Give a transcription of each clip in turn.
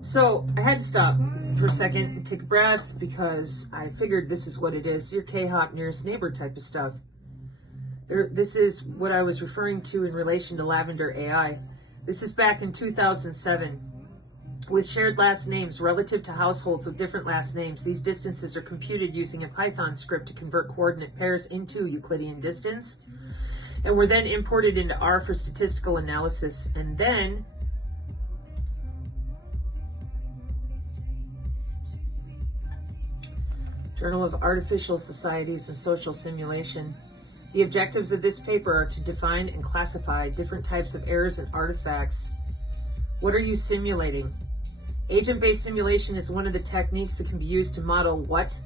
So I had to stop for a second and take a breath because I figured this is what it is. Your K-Hop nearest neighbor type of stuff. This is what I was referring to in relation to Lavender AI. This is back in 2007. With shared last names relative to households with different last names, these distances are computed using a Python script to convert coordinate pairs into Euclidean distance, and were then imported into R for statistical analysis. And then Journal of Artificial Societies and Social Simulation. The objectives of this paper are to define and classify different types of errors and artifacts. What are you simulating? Agent-based simulation is one of the techniques that can be used to model what?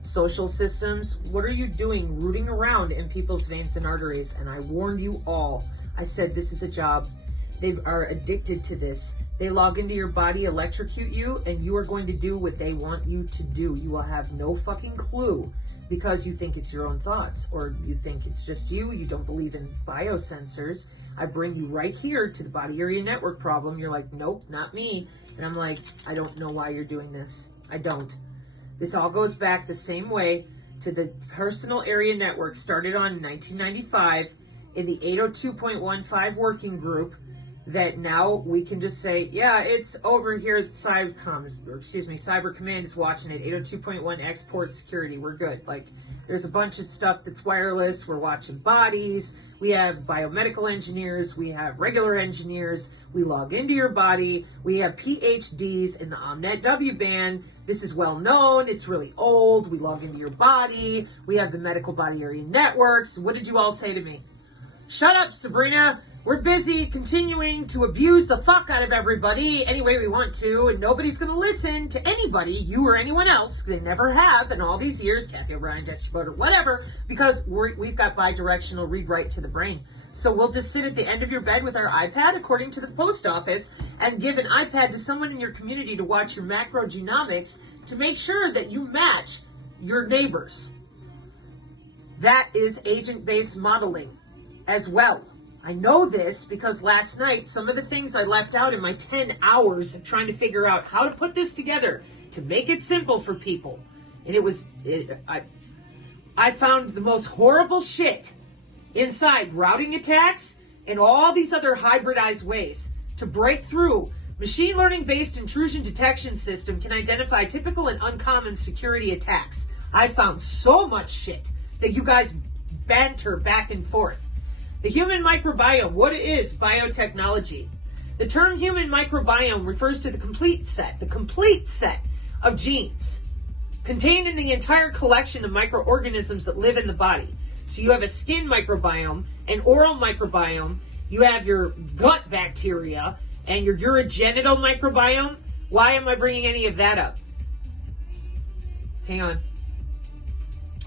Social systems. What are you doing rooting around in people's veins and arteries? And I warned you all. I said this is a job. They are addicted to this. They log into your body, electrocute you, and you are going to do what they want you to do. You will have no fucking clue because you think it's your own thoughts, or you think it's just you don't believe in biosensors. I bring you right here to the body area network problem. You're like, nope, not me. And I'm like, I don't know why you're doing this. I don't. This all goes back the same way to the personal area network started on in 1995 in the 802.15 working group that now we can just say, yeah, it's over here at Cyber Command is watching it, 802.1 export security, we're good. Like, there's a bunch of stuff that's wireless, we're watching bodies, we have biomedical engineers, we have regular engineers, we log into your body, we have PhDs in the Omnet W-band, this is well known, it's really old, we log into your body, we have the medical body area networks. What did you all say to me? Shut up, Sabrina! We're busy continuing to abuse the fuck out of everybody any way we want to, and nobody's going to listen to anybody, you or anyone else. They never have in all these years, Kathy O'Brien, Jessica Boder, whatever, because we've got bidirectional read-write to the brain. So we'll just sit at the end of your bed with our iPad, according to the post office, and give an iPad to someone in your community to watch your macrogenomics to make sure that you match your neighbors. That is agent-based modeling as well. I know this because last night, some of the things I left out in my 10 hours of trying to figure out how to put this together to make it simple for people. And I found the most horrible shit inside routing attacks and all these other hybridized ways to break through. Machine learning-based intrusion detection system can identify typical and uncommon security attacks. I found so much shit that you guys banter back and forth. The human microbiome, what is biotechnology? The term human microbiome refers to the complete set of genes contained in the entire collection of microorganisms that live in the body. So you have a skin microbiome, an oral microbiome, you have your gut bacteria, and your urogenital microbiome. Why am I bringing any of that up? Hang on.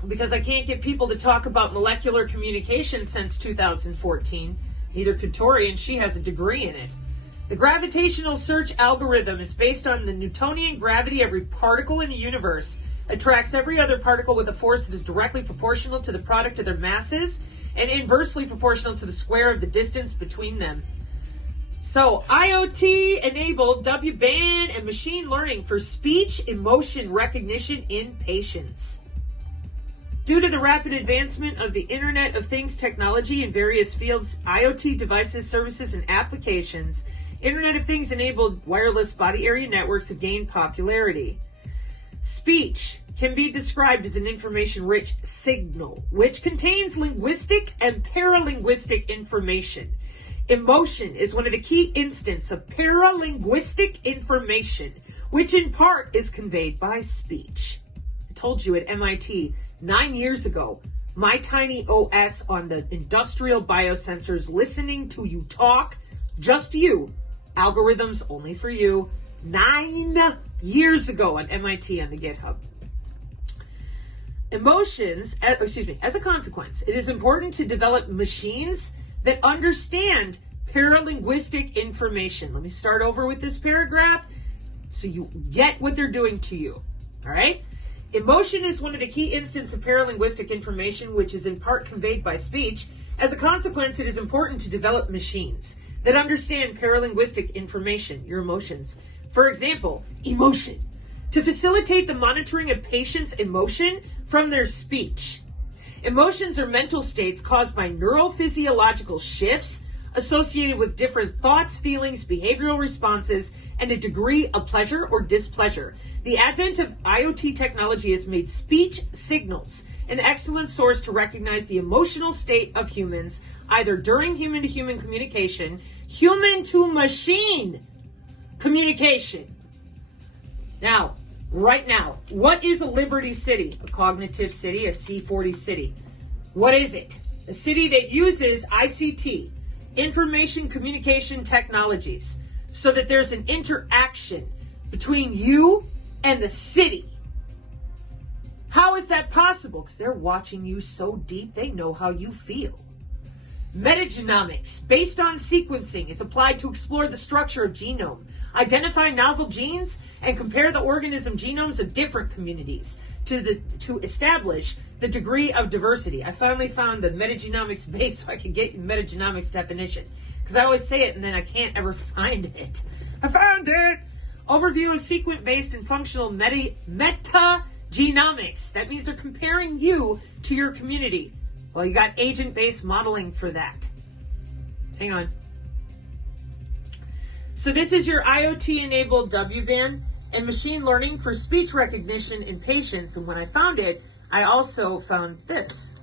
Because I can't get people to talk about molecular communication since 2014. Neither could Tori, and she has a degree in it. The gravitational search algorithm is based on the Newtonian gravity. Every particle in the universe attracts every other particle with a force that is directly proportional to the product of their masses and inversely proportional to the square of the distance between them. So, IoT-enabled W-band and machine learning for speech emotion recognition in patients. Due to the rapid advancement of the Internet of Things technology in various fields, IoT devices, services, and applications, Internet of Things enabled wireless body area networks have gained popularity. Speech can be described as an information-rich signal, which contains linguistic and paralinguistic information. Emotion is one of the key instances of paralinguistic information, which in part is conveyed by speech. I told you at MIT 9 years ago, my tiny OS on the industrial biosensors listening to you talk, just you, algorithms only for you, 9 years ago on MIT on the GitHub. As a consequence, it is important to develop machines that understand paralinguistic information. Let me start over with this paragraph so you get what they're doing to you. All right? Emotion is one of the key instances of paralinguistic information, which is in part conveyed by speech. As a consequence, it is important to develop machines that understand paralinguistic information, your emotions, For example, emotion, to facilitate the monitoring of patients' emotion from their speech. Emotions are mental states caused by neurophysiological shifts associated with different thoughts, feelings, behavioral responses, and a degree of pleasure or displeasure. The advent of IoT technology has made speech signals an excellent source to recognize the emotional state of humans, either during human-to-human communication, human-to-machine communication. Now, right now, what is a Liberty City? A cognitive city, a C40 city. What is it? A city that uses ICT, information communication technologies, so that there's an interaction between you and the city. How is that possible? Because they're watching you so deep, they know how you feel. Metagenomics, based on sequencing, is applied to explore the structure of genome, identify novel genes, and compare the organism genomes of different communities to establish the degree of diversity. I finally found the metagenomics base so I could get metagenomics definition, because I always say it and then I can't ever find it. I found it! Overview of sequence-based and functional metagenomics. That means they're comparing you to your community. Well, you got agent-based modeling for that. Hang on. So this is your IoT-enabled W-band and machine learning for speech recognition in patients. And when I found it, I also found this.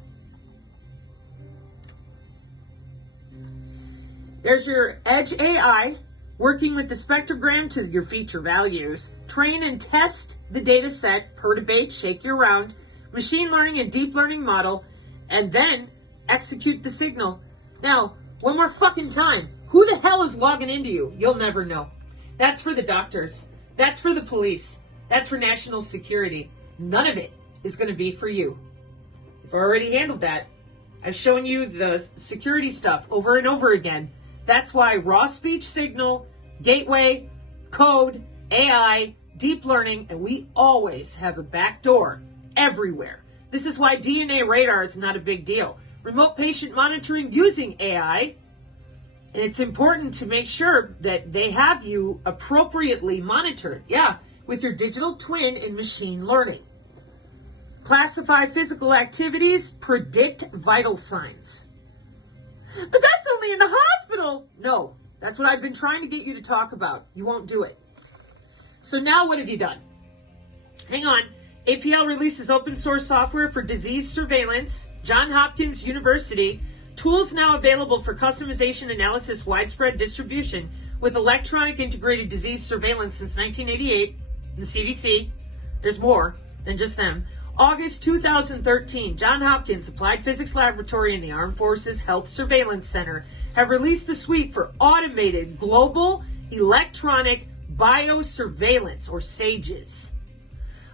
There's your Edge AI, working with the spectrogram to your feature values. Train and test the data set, perturbate, shake you around, machine learning and deep learning model, and then execute the signal. Now, one more fucking time. Who the hell is logging into you? You'll never know. That's for the doctors. That's for the police. That's for national security. None of it is going to be for you. I've already handled that. I've shown you the security stuff over and over again. That's why raw speech signal, gateway, code, AI, deep learning, and we always have a back door everywhere. This is why DNA radar is not a big deal. Remote patient monitoring using AI, and it's important to make sure that they have you appropriately monitored. Yeah, with your digital twin and machine learning. Classify physical activities, predict vital signs. But that's only in the hospital. No, that's what I've been trying to get you to talk about. You won't do it. So now what have you done? Hang on. APL releases open source software for disease surveillance. Johns Hopkins University. Tools now available for customization, analysis, widespread distribution with electronic integrated disease surveillance since 1988. The CDC. There's more than just them. August 2013, Johns Hopkins Applied Physics Laboratory and the Armed Forces Health Surveillance Center have released the suite for automated global electronic biosurveillance, or SAGES,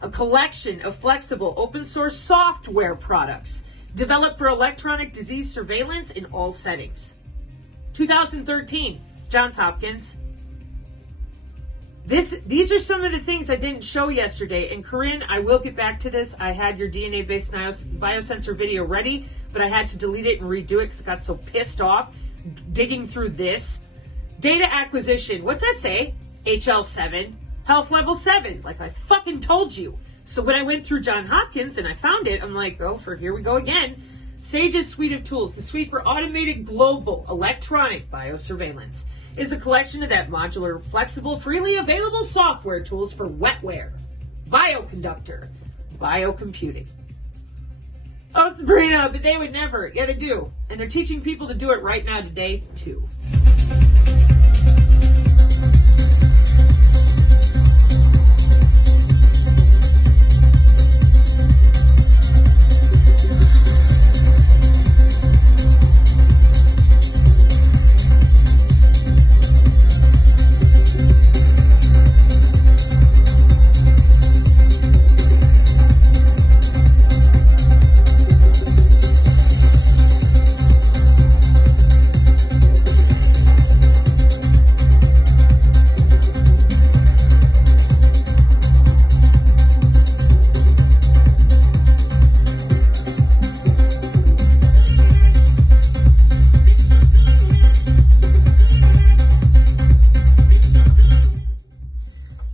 a collection of flexible open source software products developed for electronic disease surveillance in all settings. 2013, Johns Hopkins. These are some of the things I didn't show yesterday. And Corinne, I will get back to this. I had your DNA-based biosensor video ready, but I had to delete it and redo it because I got so pissed off digging through this. Data acquisition. What's that say? HL7. Health level 7. Like I fucking told you. So when I went through Johns Hopkins and I found it, I'm like, oh, here we go again. SAGES suite of tools. The suite for automated global electronic biosurveillance is a collection of that modular, flexible, freely available software tools for wetware, bioconductor, biocomputing. Oh, Sabrina, but they would never. Yeah, they do. And they're teaching people to do it right now today, too.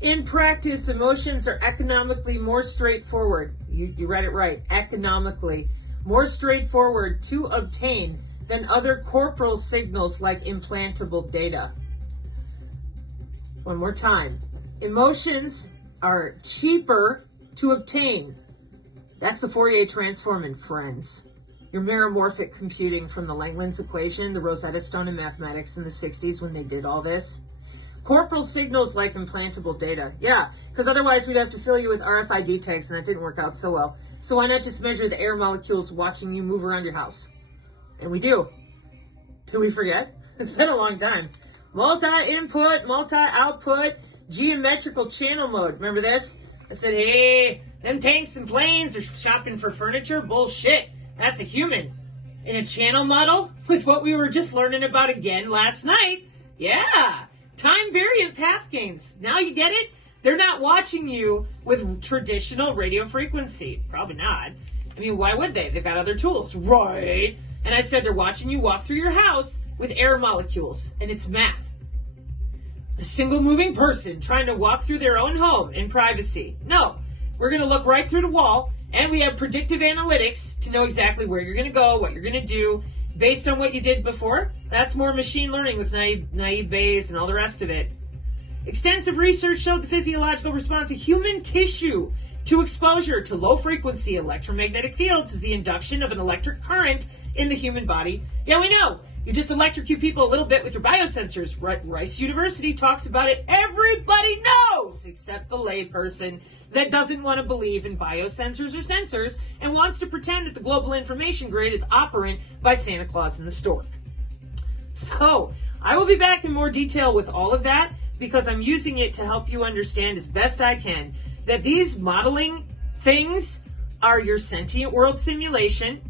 In practice, emotions are economically more straightforward. You read it right. Economically more straightforward to obtain than other corporal signals like implantable data. One more time. Emotions are cheaper to obtain. That's the Fourier transform in friends. Your meromorphic computing from the Langlands equation, the Rosetta Stone in mathematics in the 60s when they did all this. Corporal signals like implantable data. Yeah, because otherwise we'd have to fill you with RFID tags, and that didn't work out so well. So why not just measure the air molecules watching you move around your house? And we do. Till we forget? It's been a long time. Multi-input, multi-output, geometrical channel mode. Remember this? I said, hey, them tanks and planes are shopping for furniture? Bullshit. That's a human. In a channel model with what we were just learning about again last night. Yeah. Time variant path gains. Now you get it? They're not watching you with traditional radio frequency. Probably not. I mean, why would they? They've got other tools. Right. And I said they're watching you walk through your house with air molecules. And it's math. A single moving person trying to walk through their own home in privacy. No. We're going to look right through the wall. And we have predictive analytics to know exactly where you're going to go, what you're going to do, based on what you did before. That's more machine learning with naive Bayes and all the rest of it. Extensive research showed the physiological response of human tissue to exposure to low-frequency electromagnetic fields is the induction of an electric current in the human body. Yeah, we know. You just electrocute people a little bit with your biosensors. Rice University talks about it. Everybody knows, except the layperson that doesn't want to believe in biosensors or sensors and wants to pretend that the global information grid is operant by Santa Claus in the store. So, I will be back in more detail with all of that because I'm using it to help you understand as best I can that these modeling things are your sentient world simulation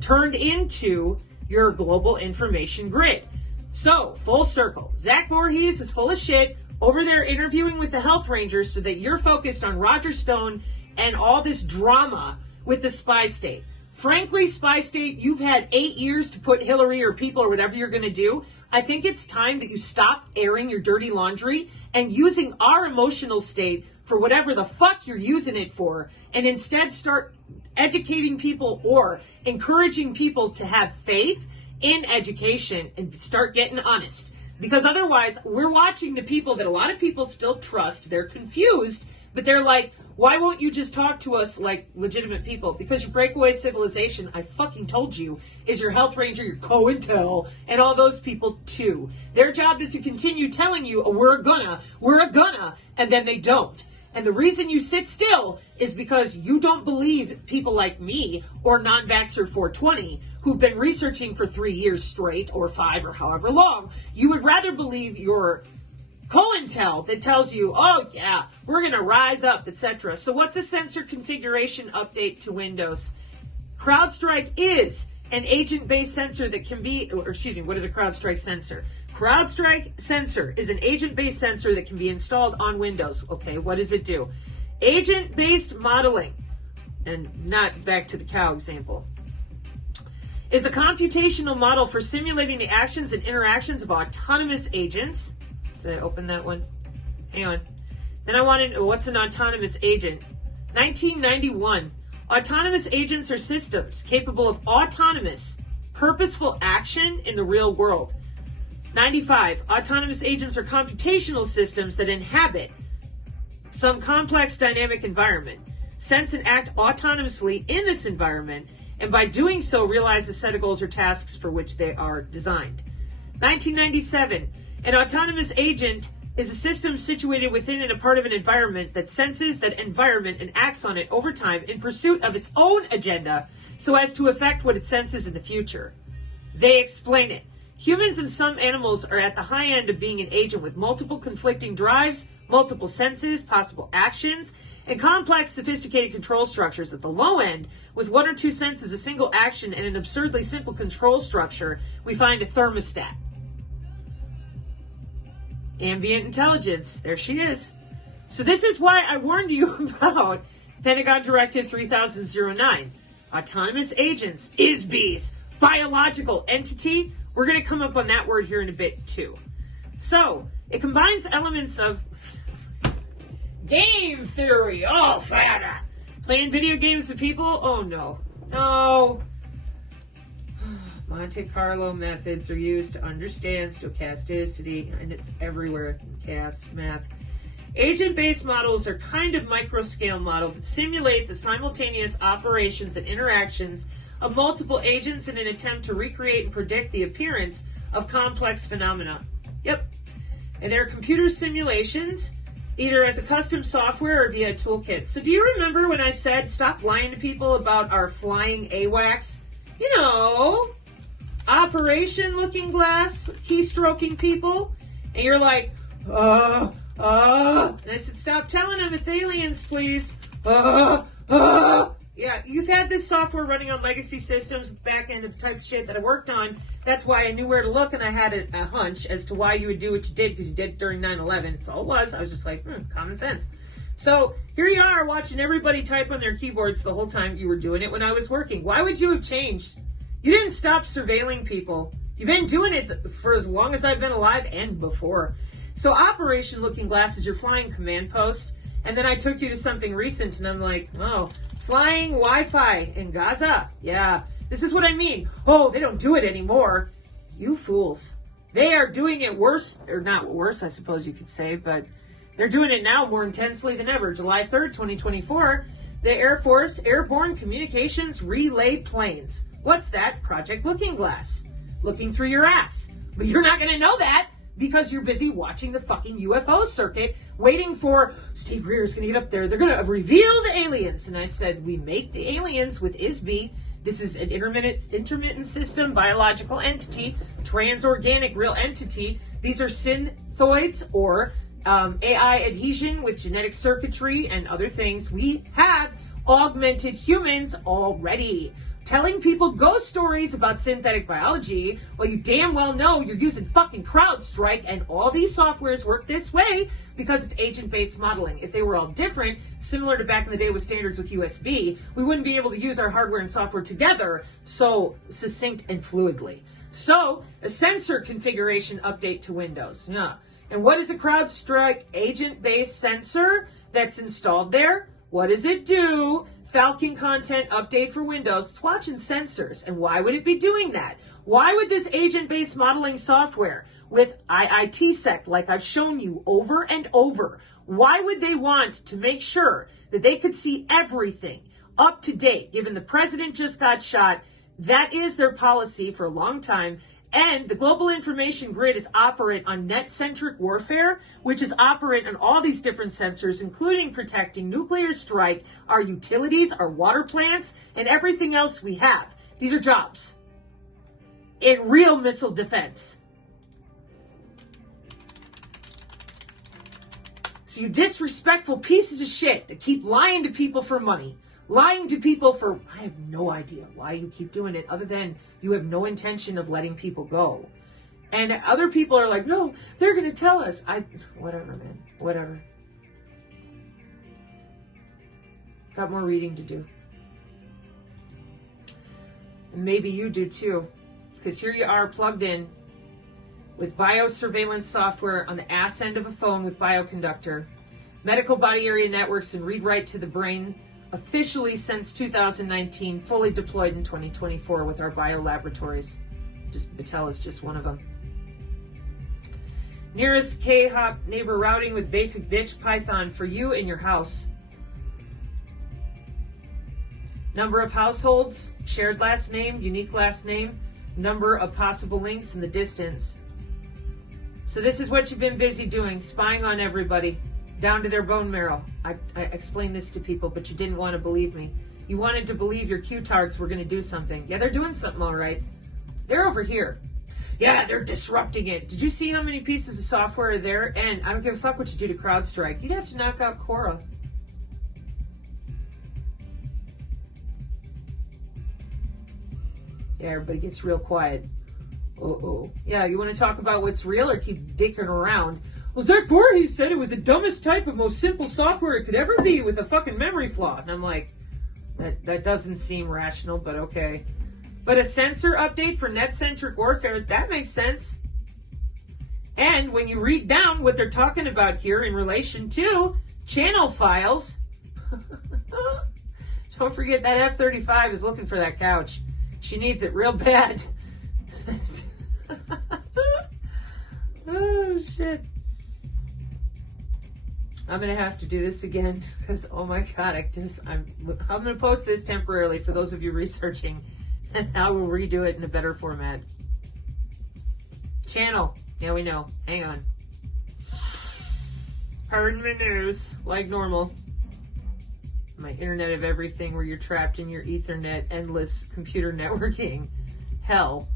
turned into your global information grid. So, full circle. Zach Voorhees is full of shit over there interviewing with the health rangers so that you're focused on Roger Stone and all this drama with the spy state. Frankly, spy state, you've had 8 years to put Hillary or people or whatever you're going to do. I think it's time that you stop airing your dirty laundry and using our emotional state for whatever the fuck you're using it for, and instead start educating people or encouraging people to have faith in education and start getting honest. Because otherwise, we're watching the people that a lot of people still trust. They're confused, but they're like, why won't you just talk to us like legitimate people? Because your breakaway civilization, I fucking told you, is your health ranger, your COINTEL, and all those people too. Their job is to continue telling you, oh, we're a gonna, and then they don't. And the reason you sit still is because you don't believe people like me or non-vaxxer 420 who've been researching for 3 years straight or 5 or however long. You would rather believe your COINTEL that tells you, oh yeah, we're going to rise up, etc. So what's a sensor configuration update to Windows? CrowdStrike is an agent-based sensor that can be, or excuse me, what is a CrowdStrike sensor? CrowdStrike sensor is an agent-based sensor that can be installed on Windows. Okay, what does it do? Agent-based modeling, and not back to the cow example, is a computational model for simulating the actions and interactions of autonomous agents. Did I open that one? Hang on. Then I want to know, what's an autonomous agent? 1991. Autonomous agents are systems capable of autonomous, purposeful action in the real world. 95. Autonomous agents are computational systems that inhabit some complex dynamic environment, sense and act autonomously in this environment, and by doing so realize a set of goals or tasks for which they are designed. 1997. An autonomous agent is a system situated within and a part of an environment that senses that environment and acts on it over time in pursuit of its own agenda so as to affect what it senses in the future. They explain it. Humans and some animals are at the high end of being an agent with multiple conflicting drives, multiple senses, possible actions, and complex, sophisticated control structures at the low end. With 1 or 2 senses, a single action, and an absurdly simple control structure, we find a thermostat. Ambient intelligence. There she is. So this is why I warned you about Pentagon Directive 3009. Autonomous agents, ISBs, biological entity. We're going to come up on that word here in a bit too. So it combines elements of Game theory. Oh, fada. Playing video games with people? Oh, no. No. Monte Carlo methods are used to understand stochasticity, and it's everywhere in CAS math. Agent-based models are kind of micro-scale models that simulate the simultaneous operations and interactions of multiple agents in an attempt to recreate and predict the appearance of complex phenomena. Yep. And they're computer simulations, either as a custom software or via toolkits. So do you remember when I said stop lying to people about our flying AWACS? You know, Operation Looking Glass, keystroking people. And you're like, And I said, stop telling them it's aliens, please. Yeah, you've had this software running on legacy systems, the back end of the type of shit that I worked on. That's why I knew where to look, and I had a hunch as to why you would do what you did, because you did it during 9/11. That's all it was. I was just like, common sense. So here you are watching everybody type on their keyboards the whole time you were doing it when I was working. Why would you have changed? You didn't stop surveilling people. You've been doing it for as long as I've been alive and before. So Operation Looking Glass is your flying command post. And then I took you to something recent, and I'm like, oh, flying Wi-Fi in Gaza. Yeah, this is what I mean. Oh, they don't do it anymore. You fools. They are doing it worse, or not worse, I suppose you could say, but they're doing it now more intensely than ever. July 3rd, 2024, the Air Force Airborne Communications Relay Planes. What's that? Project Looking Glass. Looking through your ass. But you're not going to know that because you're busy watching the fucking UFO circuit, waiting for Steve Greer's going to get up there. They're going to reveal the aliens. And I said, we make the aliens with ISB. This is an intermittent system, biological entity, transorganic real entity. These are synthoids or AI adhesion with genetic circuitry and other things. We have augmented humans already. Telling people ghost stories about synthetic biology, well, you damn well know you're using fucking CrowdStrike, and all these softwares work this way because it's agent-based modeling. If they were all different, similar to back in the day with standards with USB, we wouldn't be able to use our hardware and software together so succinct and fluidly. So, a sensor configuration update to Windows. Yeah. And what is a CrowdStrike agent-based sensor that's installed there? What does it do? Falcon content update for Windows. It's watching sensors. And why would it be doing that? Why would this agent-based modeling software with IITsec, like I've shown you over and over, why would they want to make sure that they could see everything up to date, given the president just got shot? That is their policy for a long time. And the global information grid is operate on net-centric warfare, which is operate on all these different sensors, including protecting nuclear strike, our utilities, our water plants, and everything else we have. These are jobs in real missile defense. So you disrespectful pieces of shit that keep lying to people for money. Lying to people for, I have no idea why you keep doing it, other than you have no intention of letting people go. And other people are like, no, they're going to tell us. Whatever, man. Whatever. Got more reading to do. And maybe you do too. Because here you are plugged in with biosurveillance software on the ass end of a phone with bioconductor, medical body area networks, and read-write to the brain. Officially since 2019, fully deployed in 2024 with our biolaboratories. Just Battelle is just one of them. Nearest K-hop neighbor routing with basic bitch Python for you in your house. Number of households, shared last name, unique last name, number of possible links in the distance. So this is what you've been busy doing, spying on everybody. Down to their bone marrow. I explained this to people, but you didn't want to believe me. You wanted to believe your Q-tards were going to do something. Yeah, they're doing something all right. They're over here. Yeah, they're disrupting it. Did you see how many pieces of software are there? And I don't give a fuck what you do to CrowdStrike. You'd have to knock out Quora. Yeah, everybody gets real quiet. Uh-oh. Yeah, you want to talk about what's real or keep dicking around? Well, Zach Voorhees said it was the dumbest type of most simple software it could ever be with a fucking memory flaw. And I'm like, that doesn't seem rational, but okay. But a sensor update for net-centric warfare, that makes sense. And when you read down what they're talking about here in relation to Channel files. Don't forget that F-35 is looking for that couch. She needs it real bad. Oh, shit. I'm going to have to do this again because, oh my God, I'm going to post this temporarily for those of you researching, and I will redo it in a better format. Channel. Yeah, we know. Hang on. Pardon the news, like normal. My Internet of Everything, where you're trapped in your Ethernet, endless computer networking hell.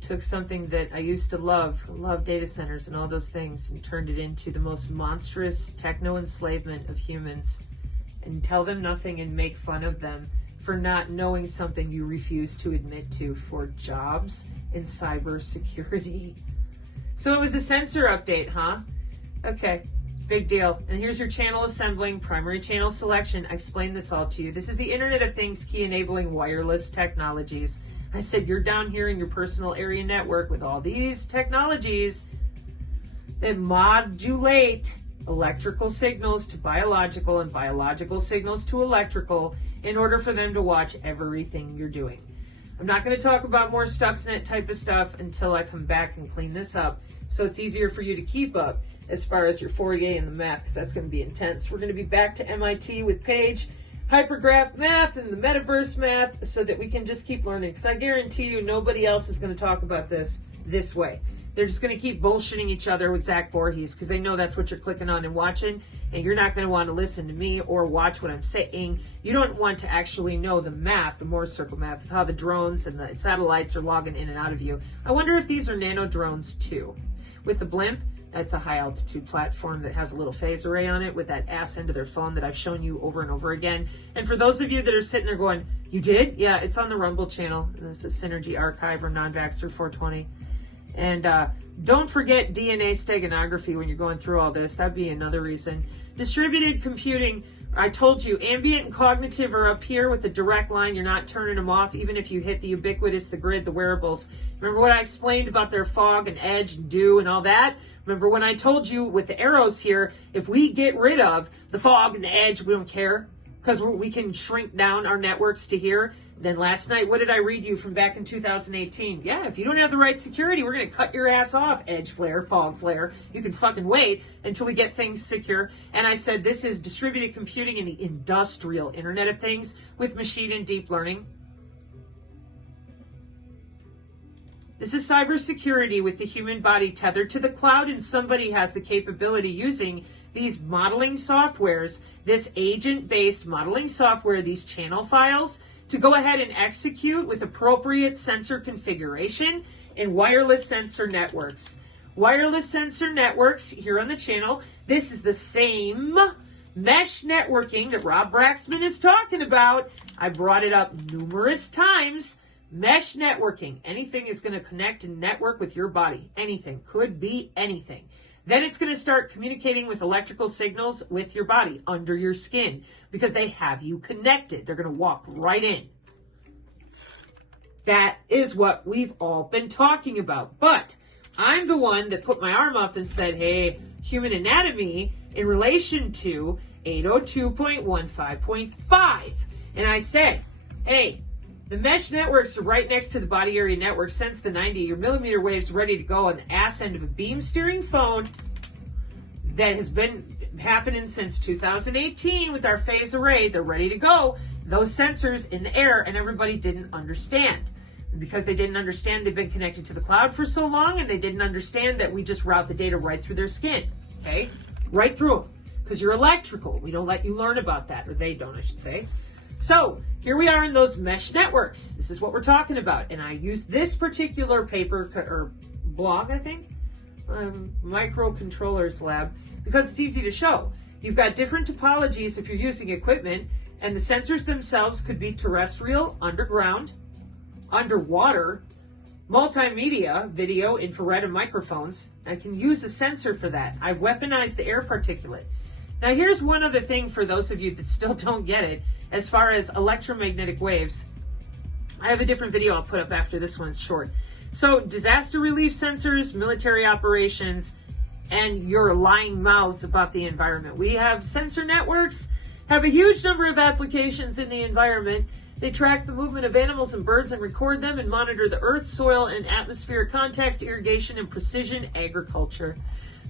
Took something that I used to love data centers and all those things, and turned it into the most monstrous techno enslavement of humans, and tell them nothing and make fun of them for not knowing something you refuse to admit to, for jobs and cybersecurity. So it was a sensor update, huh? Okay, big deal. And here's your channel assembling, primary channel selection. I explained this all to you. This is the Internet of Things key enabling wireless technologies. I said you're down here in your personal area network with all these technologies that modulate electrical signals to biological and biological signals to electrical in order for them to watch everything you're doing. I'm not going to talk about more Stuxnet type of stuff until I come back and clean this up, so it's easier for you to keep up as far as your Fourier and the math, because that's going to be intense. We're going to be back to MIT with Paige, hypergraph math and the metaverse math, so that we can just keep learning, because I guarantee you nobody else is going to talk about this way. They're just going to keep bullshitting each other with Zach Voorhees, because they know that's what you're clicking on and watching, and you're not going to want to listen to me or watch what I'm saying. You don't want to actually know the math, the Morse circle math, of how the drones and the satellites are logging in and out of you. I wonder if these are nano drones too. With the blimp, that's a high altitude platform that has a little phase array on it with that ass end of their phone that I've shown you over and over again. And for those of you that are sitting there going, you did? Yeah, it's on the Rumble channel. This is Synergy Archive or Non-Vaxxer 420. And don't forget DNA steganography when you're going through all this. That'd be another reason. Distributed computing. I told you, ambient and cognitive are up here with a direct line. You're not turning them off, even if you hit the ubiquitous, the grid, the wearables. Remember what I explained about their fog and edge and dew and all that? Remember when I told you with the arrows here, if we get rid of the fog and the edge, we don't care, because we can shrink down our networks to here. Then last night, what did I read you from back in 2018? Yeah, if you don't have the right security, we're going to cut your ass off, edge flare, fog flare. You can fucking wait until we get things secure. And I said this is distributed computing in the industrial Internet of Things with machine and deep learning. This is cybersecurity with the human body tethered to the cloud, and somebody has the capability using these modeling softwares, this agent-based modeling software, these channel files, to go ahead and execute with appropriate sensor configuration in wireless sensor networks. Wireless sensor networks here on the channel. This is the same mesh networking that Rob Braxman is talking about. I brought it up numerous times. Mesh networking. Anything is going to connect and network with your body. Anything. Could be anything. Then it's going to start communicating with electrical signals with your body, under your skin, because they have you connected. They're going to walk right in. That is what we've all been talking about. But I'm the one that put my arm up and said, hey, human anatomy in relation to 802.15.5. And I said, hey, the mesh networks are right next to the body area network. Sense the 90. Your millimeter waves ready to go on the ass end of a beam steering phone that has been happening since 2018 with our phase array. They're ready to go. Those sensors in the air, and everybody didn't understand. Because they didn't understand they've been connected to the cloud for so long, and they didn't understand that we just route the data right through their skin. Okay? Right through them. Because you're electrical. We don't let you learn about that. Or they don't, I should say. So, here we are in those mesh networks. This is what we're talking about. And I used this particular paper, or blog, I think, Microcontrollers Lab, because it's easy to show. You've got different topologies if you're using equipment, and the sensors themselves could be terrestrial, underground, underwater, multimedia, video, infrared, and microphones. I can use a sensor for that. I've weaponized the air particulate. Now, here's one other thing for those of you that still don't get it. As far as electromagnetic waves, I have a different video I'll put up after this one. It's short. So disaster relief sensors, military operations, and your lying mouths about the environment. We have sensor networks, have a huge number of applications in the environment. They track the movement of animals and birds and record them and monitor the earth, soil, and atmospheric context, irrigation, and precision agriculture.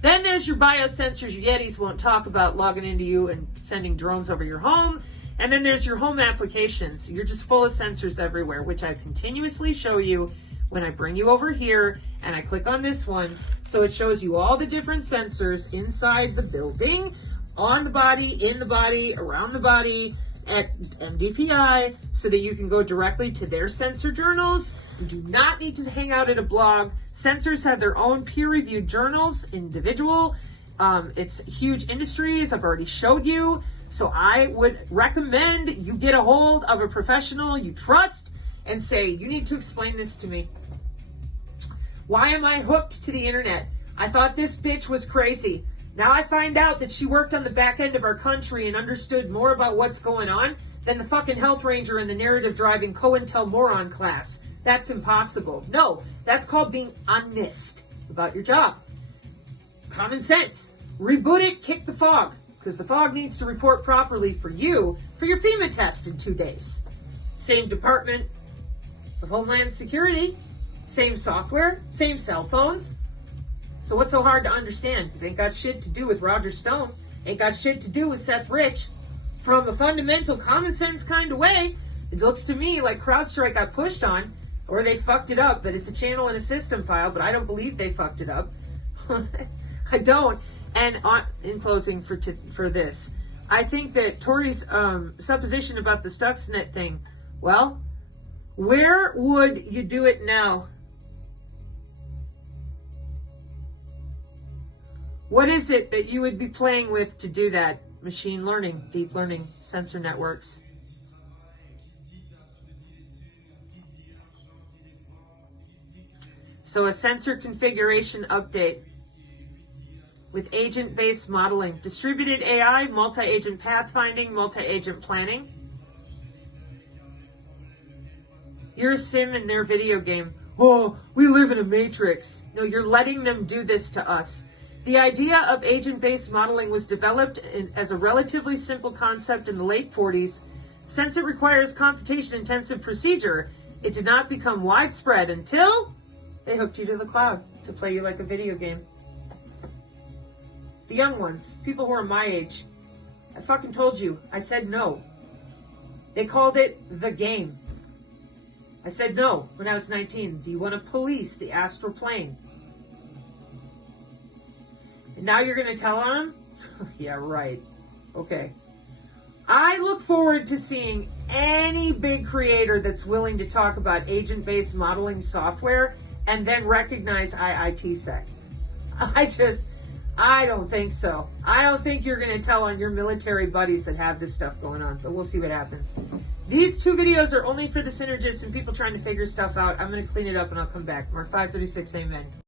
Then there's your biosensors your Yetis won't talk about, logging into you and sending drones over your home. And then there's your home applications. You're just full of sensors everywhere, which I continuously show you when I bring you over here and I click on this one. So it shows you all the different sensors inside the building, on the body, in the body, around the body, at MDPI, so that you can go directly to their sensor journals. You do not need to hang out at a blog. Sensors have their own peer-reviewed journals, individual. It's huge industries, I've already showed you. So I would recommend you get a hold of a professional you trust and say, you need to explain this to me. Why am I hooked to the internet? I thought this bitch was crazy. Now I find out that she worked on the back end of our country and understood more about what's going on than the fucking health ranger in the narrative driving COINTELMORON class. That's impossible. No, that's called being honest about your job. Common sense. Reboot it, kick the fog, because the fog needs to report properly for you for your FEMA test in 2 days. Same Department of Homeland Security, same software, same cell phones. So what's so hard to understand? Because ain't got shit to do with Roger Stone. Ain't got shit to do with Seth Rich. From a fundamental common sense kind of way, it looks to me like CrowdStrike got pushed on, or they fucked it up, but it's a channel and a system file, but I don't believe they fucked it up. I don't. And in closing for this, I think that Tori's supposition about the Stuxnet thing, well, where would you do it now? What is it that you would be playing with to do that? Machine learning, deep learning, sensor networks. So a sensor configuration update with agent-based modeling, distributed AI, multi-agent pathfinding, multi-agent planning. You're a sim in their video game. Oh, we live in a matrix. No, you're letting them do this to us. The idea of agent-based modeling was developed as a relatively simple concept in the late 40s. Since it requires computation-intensive procedure, it did not become widespread until they hooked you to the cloud to play you like a video game. The young ones, people who are my age, I fucking told you, I said no. They called it the game. I said no when I was 19. Do you want to police the astral plane? And now you're going to tell on them? Yeah, right. Okay. I look forward to seeing any big creator that's willing to talk about agent-based modeling software and then recognize IITsec. I don't think so. I don't think you're going to tell on your military buddies that have this stuff going on, but we'll see what happens. These 2 videos are only for the synergists and people trying to figure stuff out. I'm going to clean it up and I'll come back. Mark 536, amen.